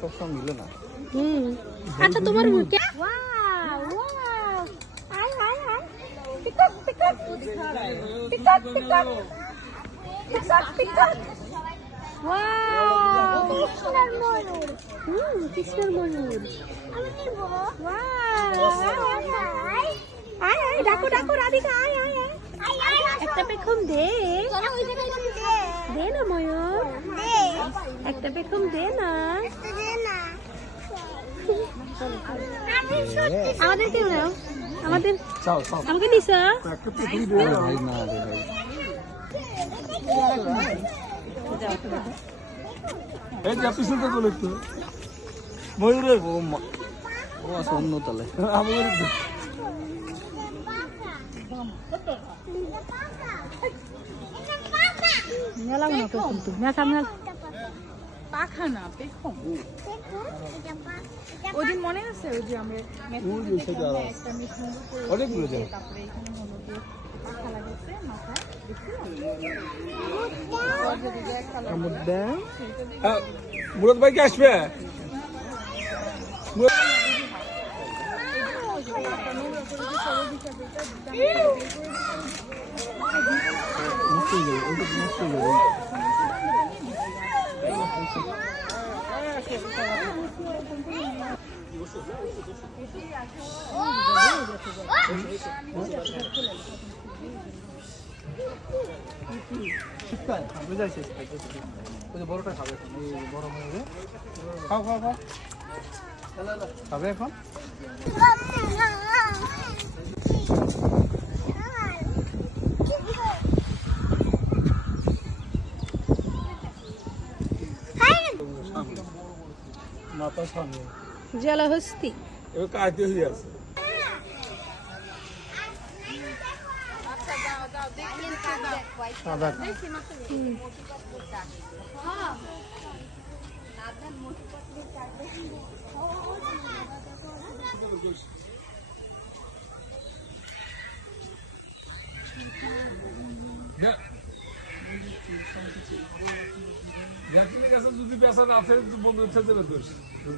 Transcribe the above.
সবসময় মিলে না। আচ্ছা তোমার কৃষ্ণের ময়ূর। ডাকো ডাকো রাধিকা, একটা পেখম দে, দে না ময়ূর, একটা পেখম দে না। আমাদের কেউ নাও, আমাদের আমাকে দিস। ময়ূরের অন্য তালে পাখা না পেখম। ওই দিন মনে আছে ওই যে আমরা অনেকগুলো যায়। তারপরে এখানে হলো যে পাখা লাগাচ্ছে মাথায়, মুরাদ ভাই কি আসবে? বড়টা খাবে বড় হয়ে খাও খাও খাও খাবে এখন। মাথা সামনে জলহস্তি এবার কাজে হয়ে আছে। যদি পেশা না থাকে বন্ধু উঠে যাবে দোষ।